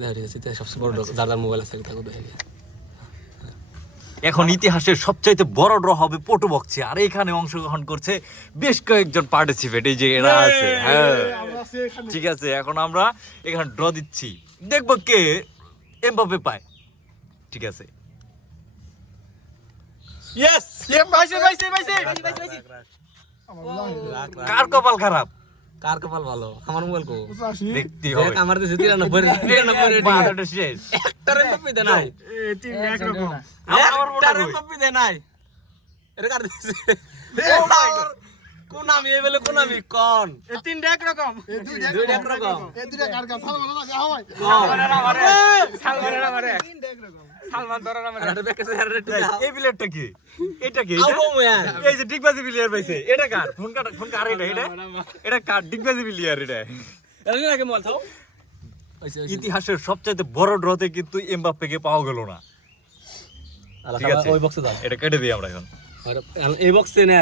দেখা গেছে ইতিহাস সবচেয়ে বড় যার যার মোবাইল আছে তাকে দেখা গেছে এখন ইতিহাসের সবচাইতে বড় ড্র হবে পটু বক্সে আর এখানে অংশগ্রহণ করছে বেশ কয়েকজন পার্টিসিপেট এই যে এরা আছে হ্যাঁ। ঠিক আছে এখন আমরা এখানে ড্র দিচ্ছি। দেখব কে এমবাপে পায়। ঠিক আছে। কার কপাল খারাপ? কার কপাল ভালো? আমার মোবাইল কো দেখতে হবে। দেখ আমার দেশে তিরানব্বই তিরানব্বই রেটিং। বারোটা শেষ। একটা রেম্পাপি দে নাই। আমার- আমার মনে একটা হয়। রেম্পাপি দে নাই। এটা কার কোন আমি এই বেলে কোন? আমি কোন? তিনটা একরকম দুইটা একরকম সালমান ধরার আমার এই প্লেয়ারটা কি? এটা কি? এই যে ডিগবাজি প্লেয়ার পাইছে। এটা কার? ফোন ফোন কার এটা? এটা এটা কার? ডিগবাজি প্লেয়ার এটা। মল থাও ইতিহাসের সবচেয়ে বড় ড্রতে কিন্তু এমবাপ্পেকে পাওয়া গেল না। ঠিক আছে? ওই বক্সে দাও। এটা কেটে দিই আমরা এখন। এই বক্সে নে